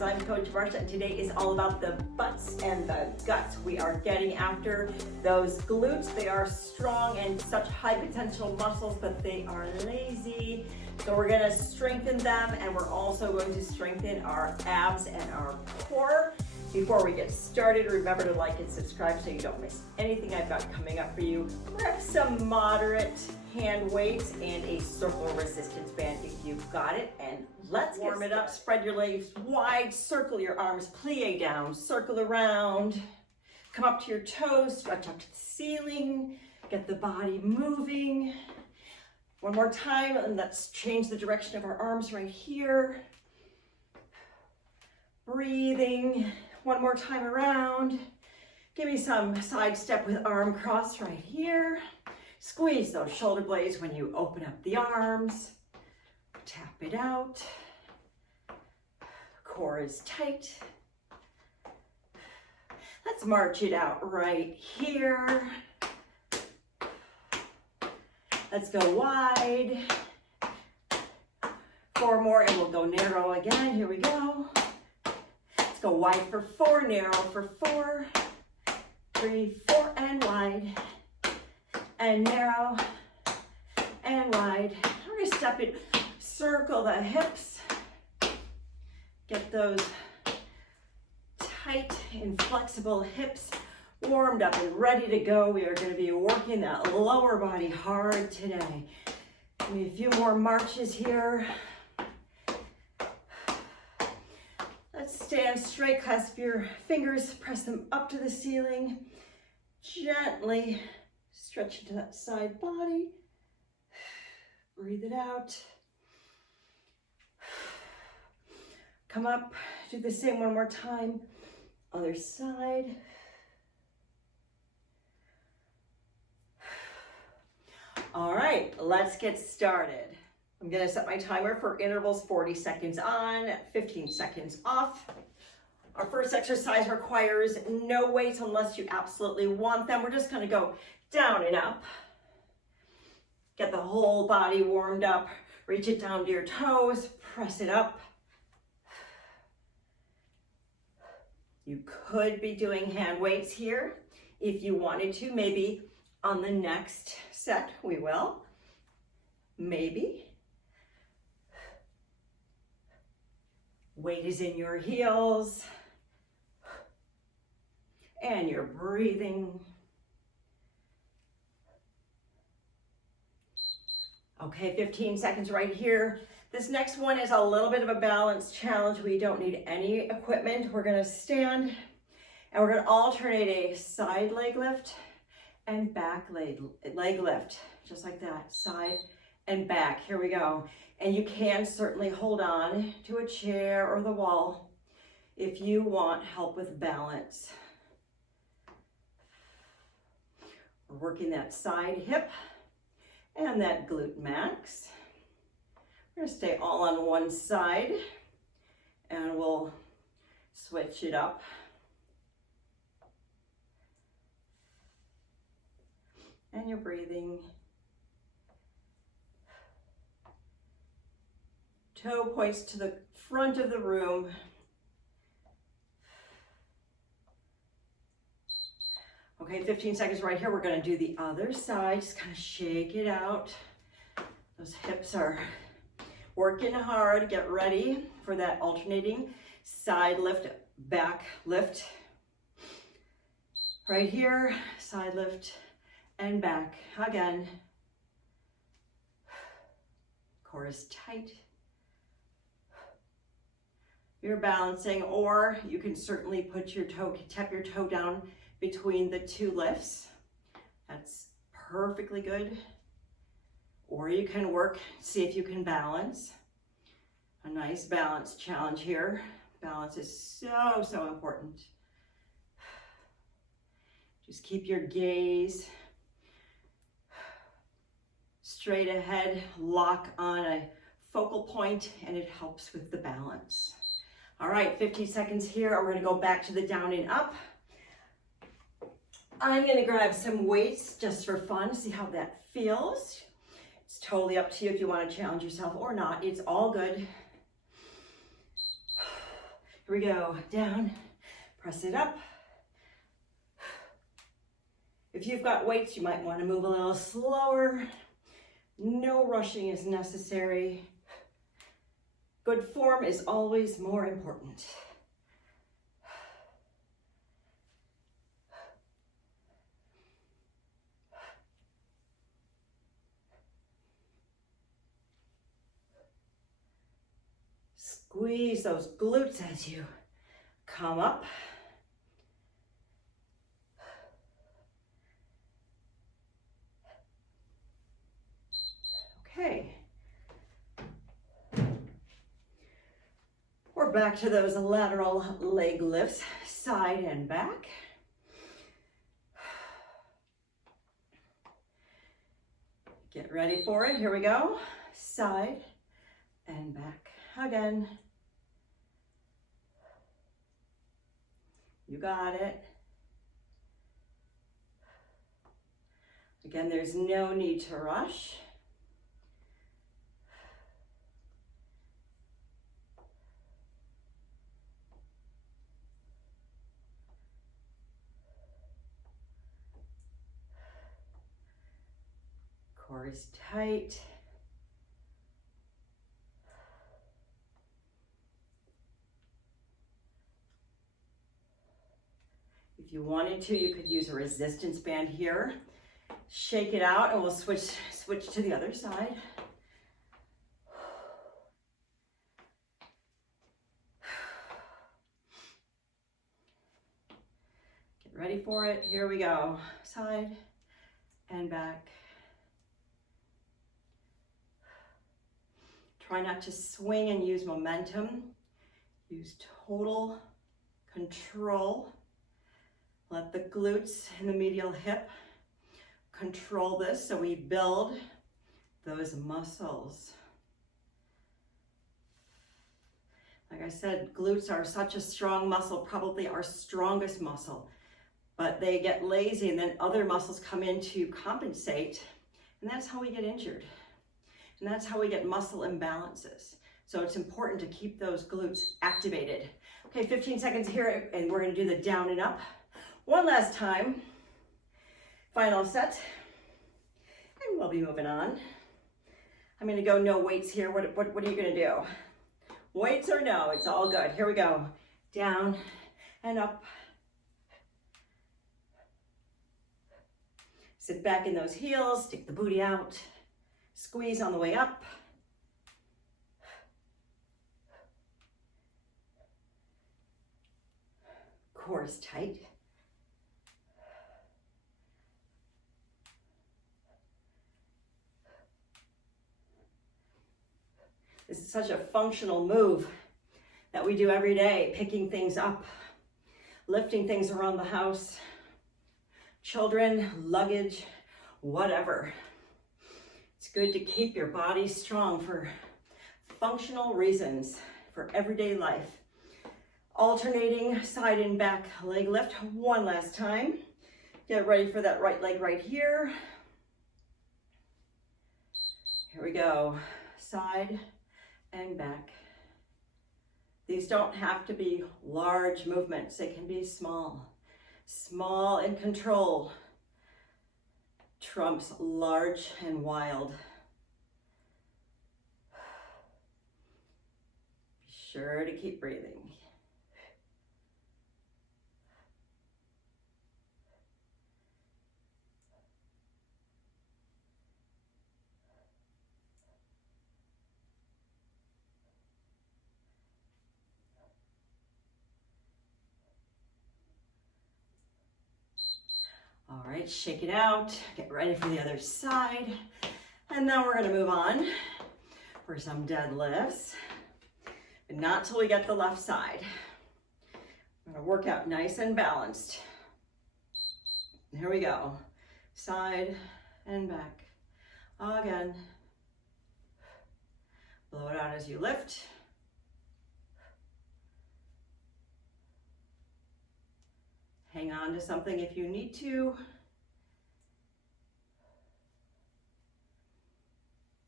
friends, I'm Coach Marsha, and today is all about the butts and the guts. We are getting after those glutes. They are strong and such high potential muscles, but they are lazy. So we're gonna strengthen them, and we're also going to strengthen our abs and our core. Before we get started, remember to like and subscribe so you don't miss anything I've got coming up for you. Grab some moderate hand weights and a circle resistance band if you've got it, and let's warm it up. Spread your legs wide, circle your arms, plie down, circle around, come up to your toes, stretch up to the ceiling, get the body moving. One more time, and let's change the direction of our arms right here. Breathing. One more time around. Give me some side step with arm cross right here. Squeeze those shoulder blades when you open up the arms. Tap it out. Core is tight. Let's march it out right here. Let's go wide. 4 more and we'll go narrow again. Here we go. Let's go wide for 4, narrow for 4, 3, 4, and wide, and narrow, and wide. We're gonna step it, circle the hips, get those tight and flexible hips warmed up and ready to go. We are gonna be working that lower body hard today. Give me a few more marches here. Let's stand straight, clasp your fingers, press them up to the ceiling. Gently stretch into that side body. Breathe it out. Come up, do the same one more time. Other side. All right, let's get started. I'm gonna set my timer for intervals, 40 seconds on, 15 seconds off. Our first exercise requires no weights unless you absolutely want them. We're just gonna go down and up. Get the whole body warmed up. Reach it down to your toes, press it up. You could be doing hand weights here if you wanted to. Maybe on the next set, we will. Maybe. Weight is in your heels. And you're breathing. Okay, 15 seconds right here. This next one is a little bit of a balance challenge. We don't need any equipment. We're gonna stand and we're gonna alternate a side leg lift and back leg lift, just like that, side and back. Here we go. And you can certainly hold on to a chair or the wall if you want help with balance. We're working that side hip and that glute max. We're gonna stay all on one side and we'll switch it up. And you're breathing. Toe points to the front of the room. Okay, 15 seconds right here. We're gonna do the other side. Just kind of shake it out. Those hips are working hard. Get ready for that alternating side lift, back lift. Right here, side lift and back again. Core is tight. You're balancing, or you can certainly put your toe, tap your toe down between the 2 lifts. That's perfectly good. Or you can work, see if you can balance. A nice balance challenge here. Balance is so, so important. Just keep your gaze straight ahead, lock on a focal point, and it helps with the balance. All right, 50 seconds here. We're gonna go back to the down and up. I'm gonna grab some weights just for fun, see how that feels. It's totally up to you if you wanna challenge yourself or not. It's all good. Here we go, down, press it up. If you've got weights, you might want to move a little slower. No rushing is necessary. Good form is always more important. Squeeze those glutes as you come up. Okay. We're back to those lateral leg lifts, side and back. Get ready for it. Here we go. Side and back again. You got it. Again, there's no need to rush. Core is tight. If you wanted to, you could use a resistance band here. Shake it out and we'll switch to the other side. Get ready for it. Here we go. Side and back. Try not to swing and use momentum. Use total control. Let the glutes and the medial hip control this so we build those muscles. Like I said, glutes are such a strong muscle, probably our strongest muscle, but they get lazy and then other muscles come in to compensate, and that's how we get injured. And that's how we get muscle imbalances. So it's important to keep those glutes activated. Okay, 15 seconds here, and we're gonna do the down and up. One last time. Final set. And we'll be moving on. I'm gonna go no weights here. What are you gonna do? Weights or no, it's all good. Here we go. Down and up. Sit back in those heels, stick the booty out. Squeeze on the way up. Core is tight. This is such a functional move that we do every day, picking things up, lifting things around the house, children, luggage, whatever. It's good to keep your body strong for functional reasons, for everyday life. Alternating side and back leg lift one last time. Get ready for that right leg right here. Here we go, side and back. These don't have to be large movements. They can be small. Small and control trumps large and wild. Be sure to keep breathing. All right, shake it out, get ready for the other side. And then we're gonna move on for some deadlifts, but not till we get the left side. I'm gonna work out nice and balanced. Here we go, side and back. Again, blow it out as you lift. Hang on to something if you need to.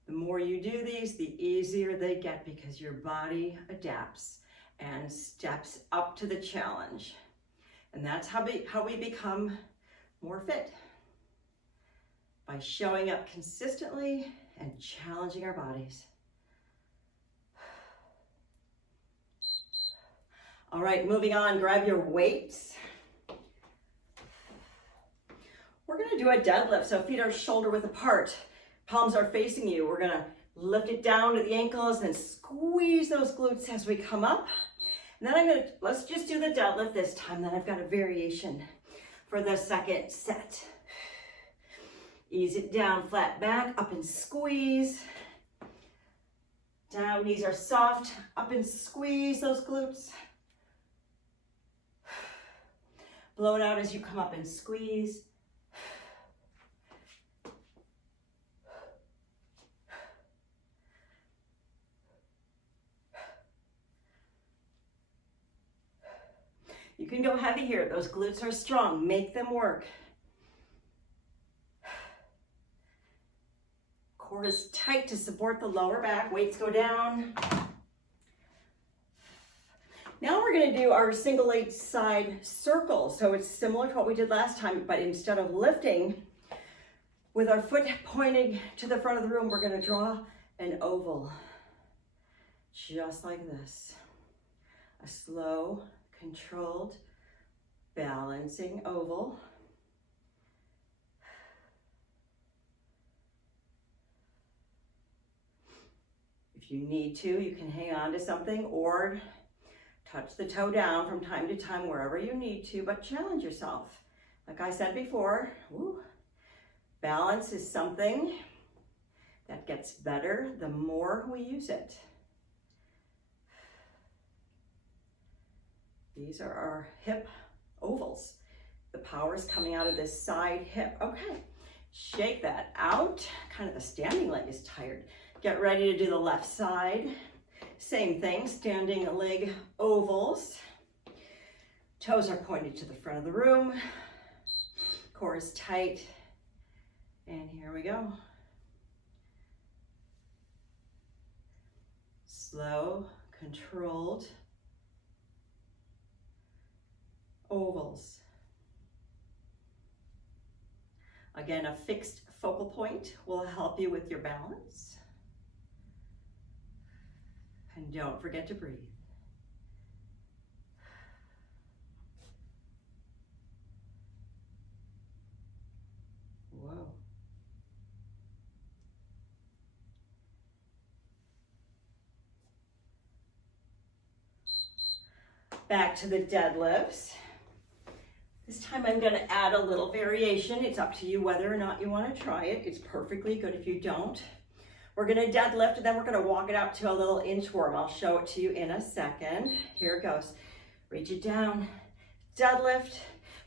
The more you do these, the easier they get because your body adapts and steps up to the challenge. And that's how we become more fit, by showing up consistently and challenging our bodies. All right, moving on, grab your weights. We're gonna do a deadlift, so feet are shoulder width apart, palms are facing you. We're gonna lift it down to the ankles and squeeze those glutes as we come up. And then let's just do the deadlift this time. Then I've got a variation for the second set. Ease it down, flat back, up and squeeze. Down, knees are soft, up and squeeze those glutes. Blow it out as you come up and squeeze. You can go heavy here. Those glutes are strong. Make them work. Core is tight to support the lower back. Weights go down. Now we're going to do our single leg side circle. So it's similar to what we did last time, but instead of lifting with our foot pointing to the front of the room, we're going to draw an oval. Just like this. A slow, controlled, balancing oval. If you need to, you can hang on to something or touch the toe down from time to time wherever you need to, but challenge yourself. Like I said before, balance is something that gets better the more we use it. These are our hip ovals. The power is coming out of this side hip. Okay, shake that out. Kind of the standing leg is tired. Get ready to do the left side. Same thing, standing leg ovals. Toes are pointed to the front of the room. Core is tight. And here we go. Slow, controlled ovals. Again, a fixed focal point will help you with your balance. And don't forget to breathe. Whoa. Back to the deadlifts. This time I'm going to add a little variation. It's up to you whether or not you want to try it. It's perfectly good if you don't. We're going to deadlift and then we're going to walk it out to a little inchworm. I'll show it to you in a second. Here it goes. Reach it down, deadlift,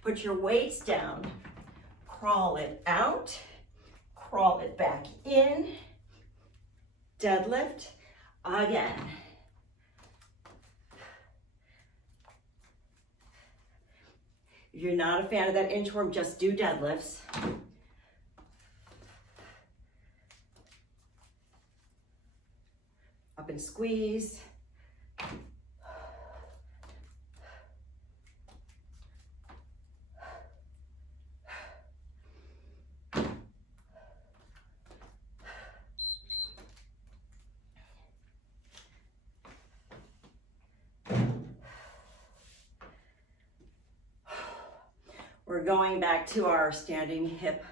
put your weights down, crawl it out, crawl it back in, deadlift again. If you're not a fan of that inchworm, just do deadlifts. Up and squeeze. We're going back to our standing hip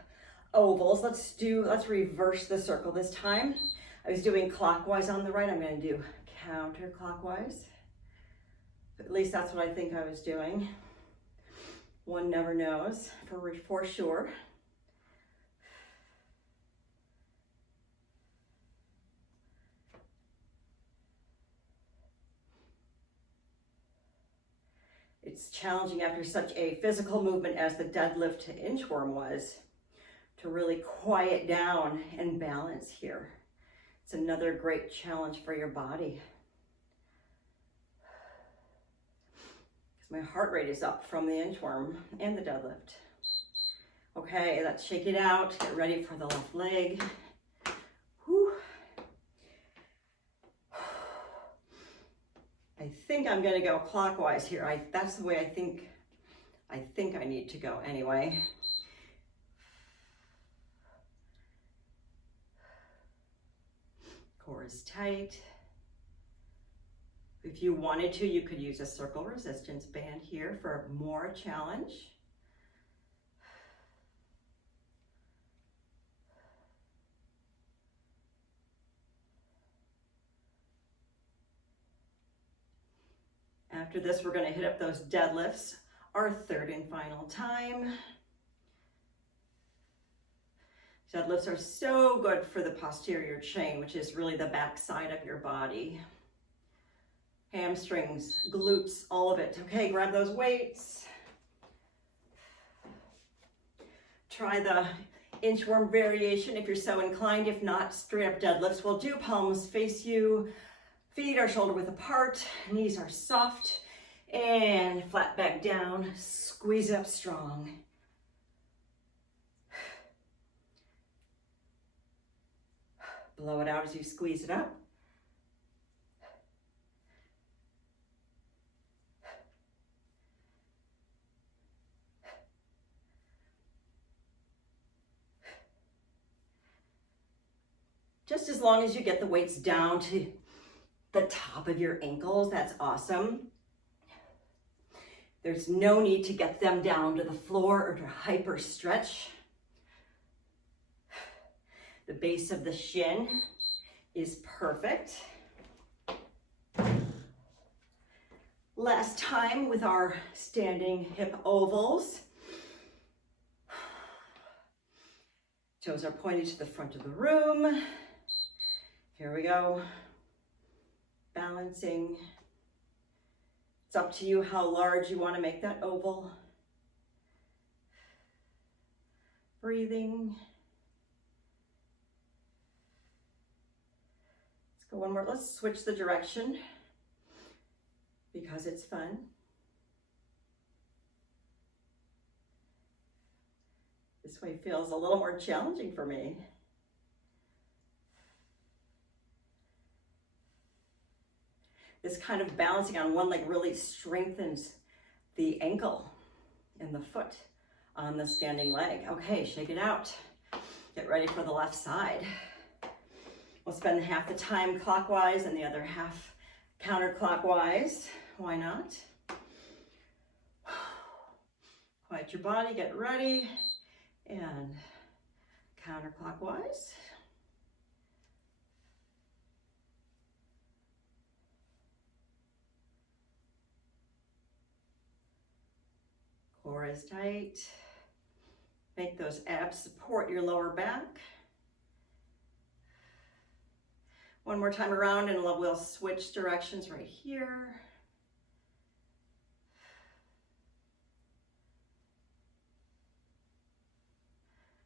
ovals. Let's reverse the circle this time. I was doing clockwise on the right. I'm going to do counterclockwise. At least that's what I think I was doing. One never knows for sure. It's challenging after such a physical movement as the deadlift to inchworm was to really quiet down and balance here. It's another great challenge for your body. Because my heart rate is up from the inchworm and the deadlift. Okay, let's shake it out. Get ready for the left leg. Whew. I think I'm gonna go clockwise here. That's the way I think I need to go anyway. Core is tight. If you wanted to, you could use a circle resistance band here for more challenge. After this, we're going to hit up those deadlifts, our third and final time. Deadlifts are so good for the posterior chain, which is really the back side of your body. Hamstrings, glutes, all of it. Okay, grab those weights. Try the inchworm variation if you're so inclined. If not, straight up deadlifts. We'll do palms face you, feet are shoulder width apart, knees are soft, and flat back down. Squeeze up strong. Blow it out as you squeeze it up. Just as long as you get the weights down to the top of your ankles, that's awesome. There's no need to get them down to the floor or to hyper stretch. The base of the shin is perfect. Last time with our standing hip ovals. Toes are pointed to the front of the room. Here we go. Balancing. It's up to you how large you want to make that oval. Breathing. Let's go one more. Let's switch the direction because it's fun. This way feels a little more challenging for me. This kind of balancing on one leg really strengthens the ankle and the foot on the standing leg. Okay, shake it out. Get ready for the left side. We'll spend half the time clockwise and the other half counterclockwise. Why not? Quiet your body, get ready, and counterclockwise. Core is tight. Make those abs support your lower back. One more time around and we'll switch directions right here.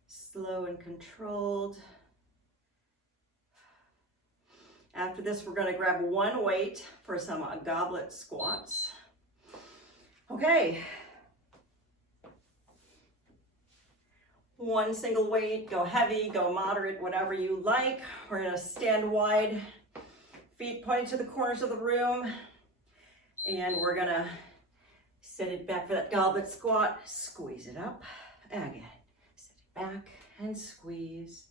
Slow and controlled. After this, we're going to grab one weight for some goblet squats. Okay. One single weight, go heavy, go moderate, whatever you like. We're gonna stand wide, feet pointed to the corners of the room, and we're gonna set it back for that goblet squat. Squeeze it up, again, set it back and squeeze.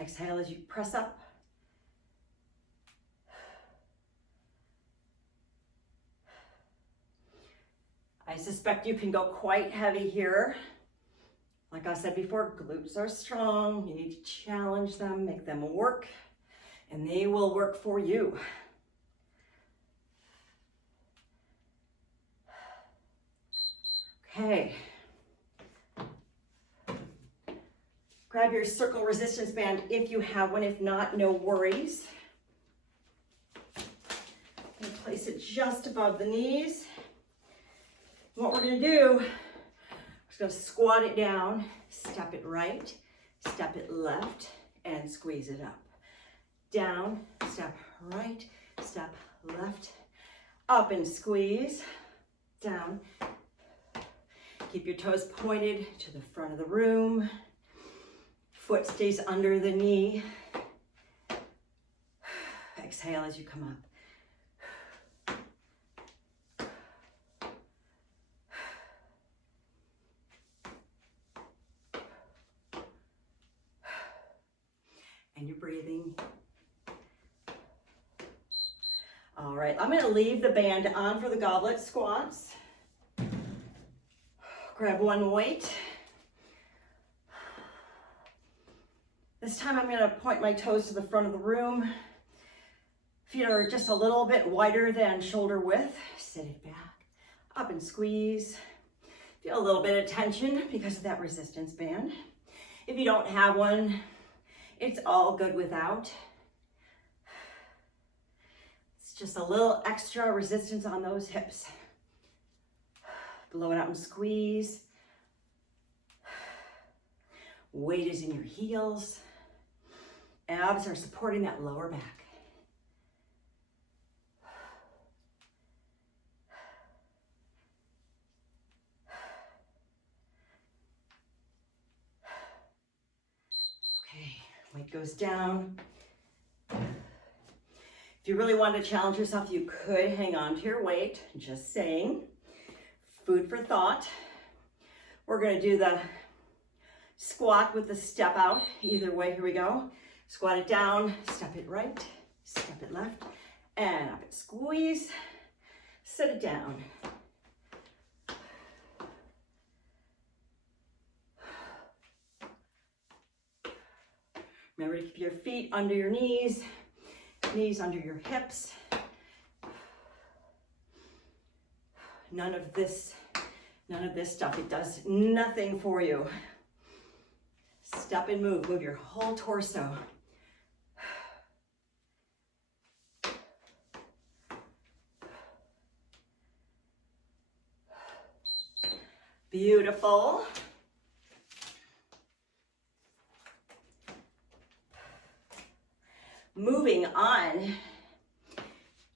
Exhale as you press up. I suspect you can go quite heavy here. Like I said before, glutes are strong. You need to challenge them, make them work, and they will work for you. Okay. Grab your circle resistance band if you have one. If not, no worries. And place it just above the knees. What we're going to do is going to squat it down, step it right, step it left, and squeeze it up. Down, step right, step left, up and squeeze, down. Keep your toes pointed to the front of the room. Foot stays under the knee. Exhale as you come up. And you're breathing. All right, I'm gonna leave the band on for the goblet squats. Grab one weight. This time I'm gonna point my toes to the front of the room. Feet are just a little bit wider than shoulder width. Sit it back, up and squeeze. Feel a little bit of tension because of that resistance band. If you don't have one, it's all good without. It's just a little extra resistance on those hips. Blow it out and squeeze. Weight is in your heels. Abs are supporting that lower back. Okay, weight goes down. If you really want to challenge yourself, you could hang on to your weight, just saying. Food for thought. We're gonna do the squat with the step out. Either way, here we go. Squat it down, step it right, step it left, and up it. Squeeze, sit it down. Remember to keep your feet under your knees under your hips. None of this stuff, it does nothing for you. Step and move your whole torso. Beautiful. Moving on.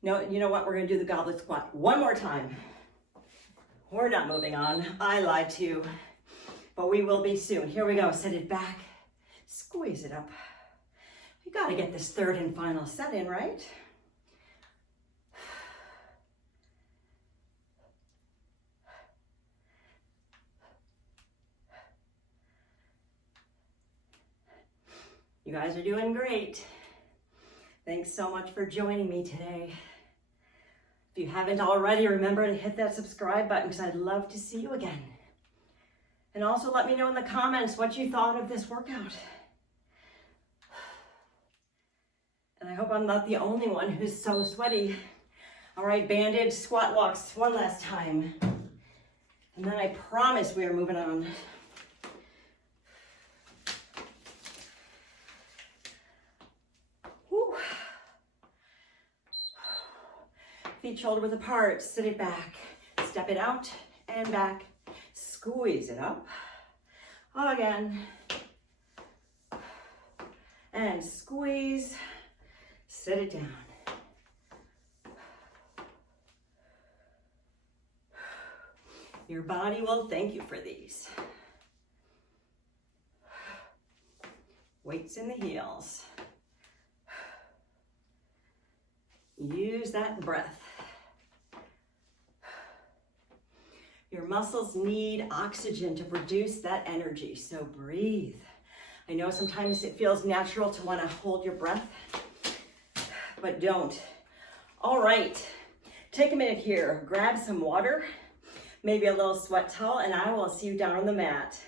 No, you know what? We're gonna do the goblet squat one more time. We're not moving on. I lied to you, but we will be soon. Here we go. Set it back. Squeeze it up. You gotta get this third and final set in, right? You guys are doing great. Thanks so much for joining me today. If you haven't already, remember to hit that subscribe button because I'd love to see you again. And also let me know in the comments what you thought of this workout. And I hope I'm not the only one who's so sweaty. All right, banded squat walks one last time. And then I promise we are moving on. Whew. Feet shoulder width apart, sit it back. Step it out and back. Squeeze it up. Again. And squeeze. Sit it down. Your body will thank you for these. Weights in the heels. Use that breath. Your muscles need oxygen to produce that energy, so breathe. I know sometimes it feels natural to want to hold your breath, but don't. All right, take a minute here, grab some water, maybe a little sweat towel, and I will see you down on the mat.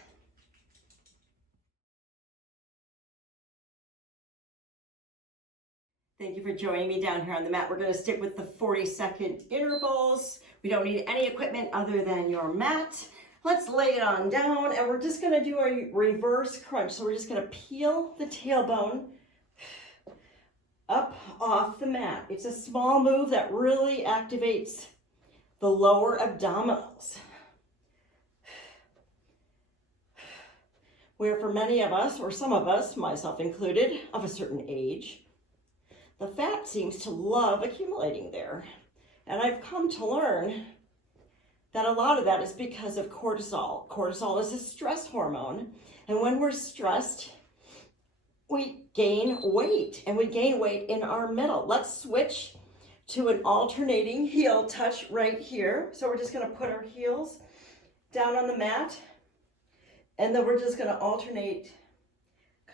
Thank you for joining me down here on the mat. We're going to stick with the 40-second intervals. We don't need any equipment other than your mat. Let's lay it on down, and we're just going to do a reverse crunch. So we're just going to peel the tailbone up off the mat. It's a small move that really activates the lower abdominals. Where for many of us, or some of us, myself included, of a certain age, the fat seems to love accumulating there. And I've come to learn that a lot of that is because of cortisol. Cortisol is a stress hormone. And when we're stressed, we gain weight, and we gain weight in our middle. Let's switch to an alternating heel touch right here. So we're just gonna put our heels down on the mat, and then we're just gonna alternate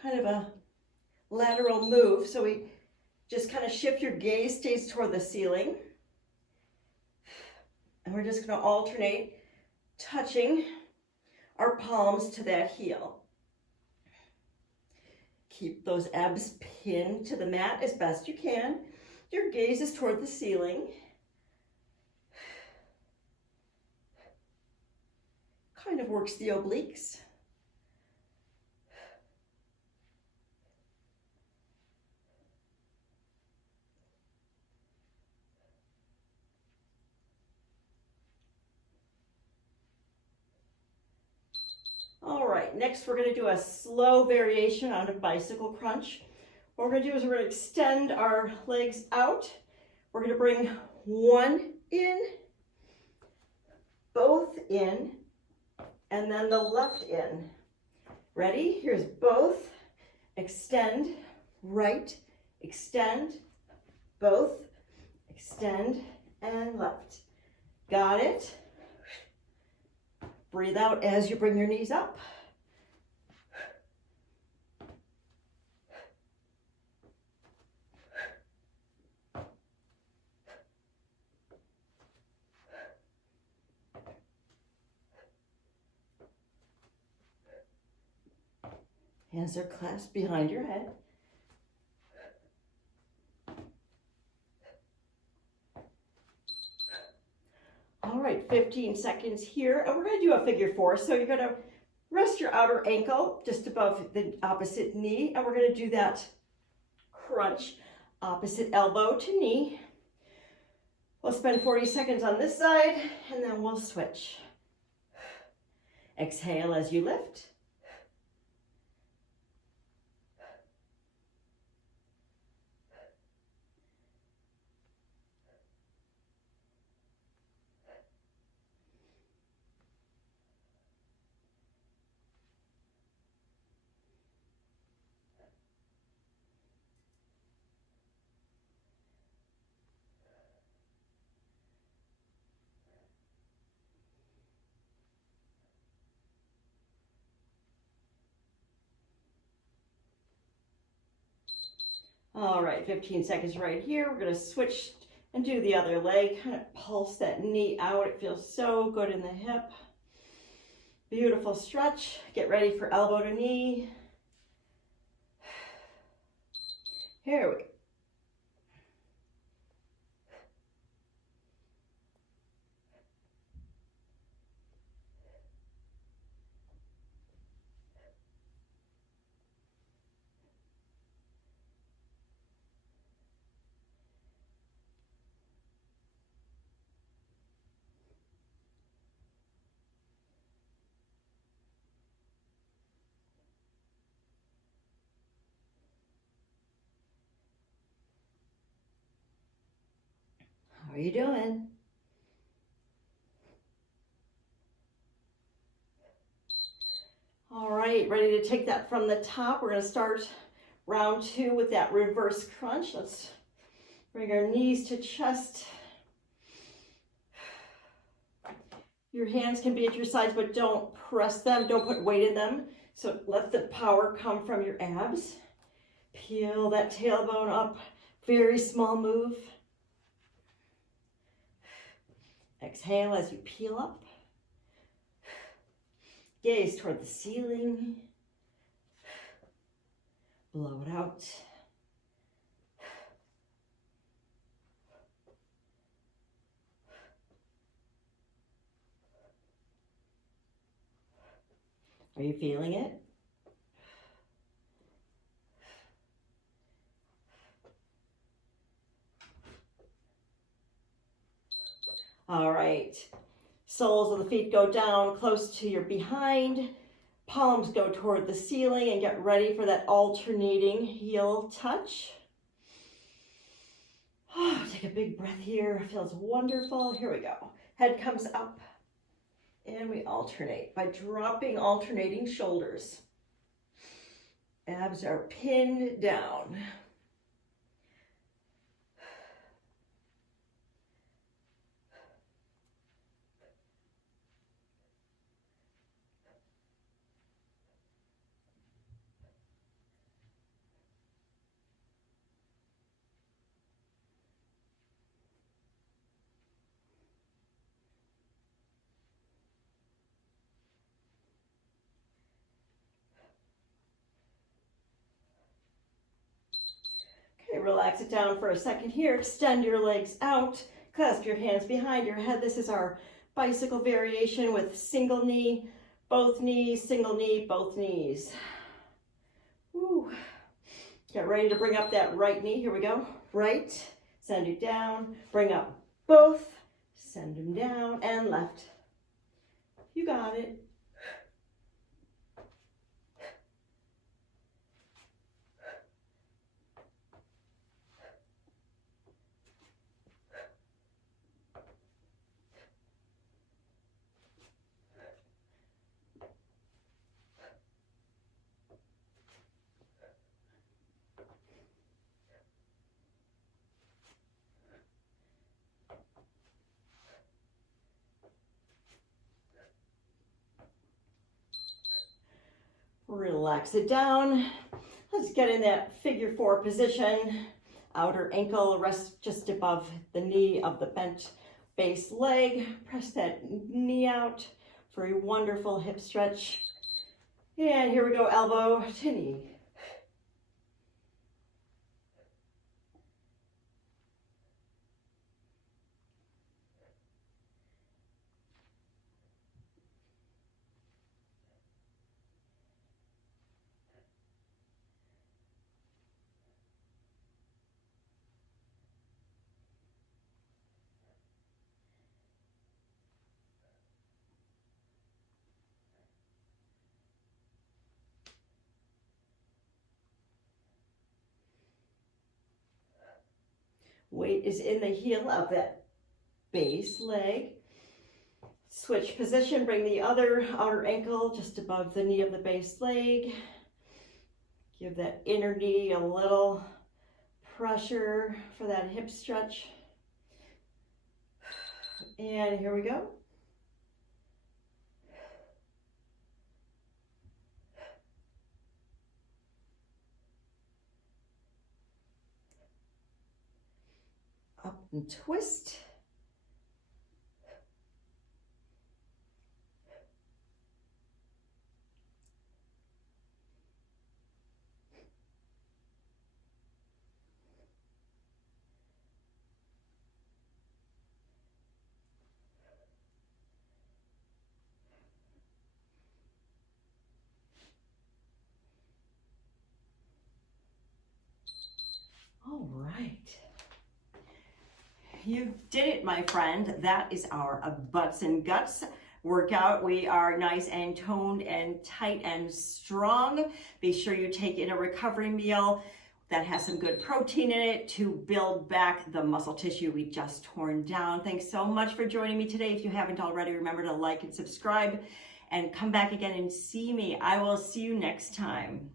kind of a lateral move. So we just kind of shift, your gaze stays toward the ceiling. And we're just gonna alternate touching our palms to that heel. Keep those abs pinned to the mat as best you can. Your gaze is toward the ceiling. Kind of works the obliques. All right, next we're gonna do a slow variation on a bicycle crunch. What we're gonna do is we're gonna extend our legs out. We're gonna bring one in, both in, and then the left in. Ready? Here's both. Extend, right, extend, both, extend, and left. Got it? Breathe out as you bring your knees up. Hands are clasped behind your head. All right, 15 seconds here, and we're gonna do a figure four. So you're gonna rest your outer ankle just above the opposite knee, and we're gonna do that crunch, opposite elbow to knee. We'll spend 40 seconds on this side, and then we'll switch. Exhale as you lift. All right, 15 seconds right here. We're gonna switch and do the other leg. Kind of pulse that knee out. It feels so good in the hip. Beautiful stretch. Get ready for elbow to knee. Here we go. How are you doing? All right, ready to take that from the top. We're gonna start round two with that reverse crunch. Let's bring our knees to chest. Your hands can be at your sides, but don't press them. Don't put weight in them. So let the power come from your abs. Peel that tailbone up. Very small move. Exhale as you peel up. Gaze toward the ceiling. Blow it out. Are you feeling it? All right. Soles of the feet go down close to your behind. Palms go toward the ceiling, and get ready for that alternating heel touch. Take a big breath here. It feels wonderful. Here we go. Head comes up, and we alternate by dropping alternating shoulders. Abs are pinned down. Okay, relax it down for a second here. Extend your legs out. Clasp your hands behind your head. This is our bicycle variation with single knee, both knees, single knee, both knees. Woo. Get ready to bring up that right knee. Here we go. Right, send it down. Bring up both, send them down, and left. You got it. Relax it down. Let's get in that figure 4 position. Outer ankle rests just above the knee of the bent base leg. Press that knee out for a wonderful hip stretch. And here we go, elbow to knee. Weight is in the heel of that base leg. Switch position, bring the other outer ankle just above the knee of the base leg. Give that inner knee a little pressure for that hip stretch. And here we go. Up and twist. All right. You did it, my friend. That is our butts and guts workout. We are nice and toned and tight and strong. Be sure you take in a recovery meal that has some good protein in it to build back the muscle tissue we just torn down. Thanks so much for joining me today. If you haven't already, remember to like and subscribe and come back again and see me. I will see you next time.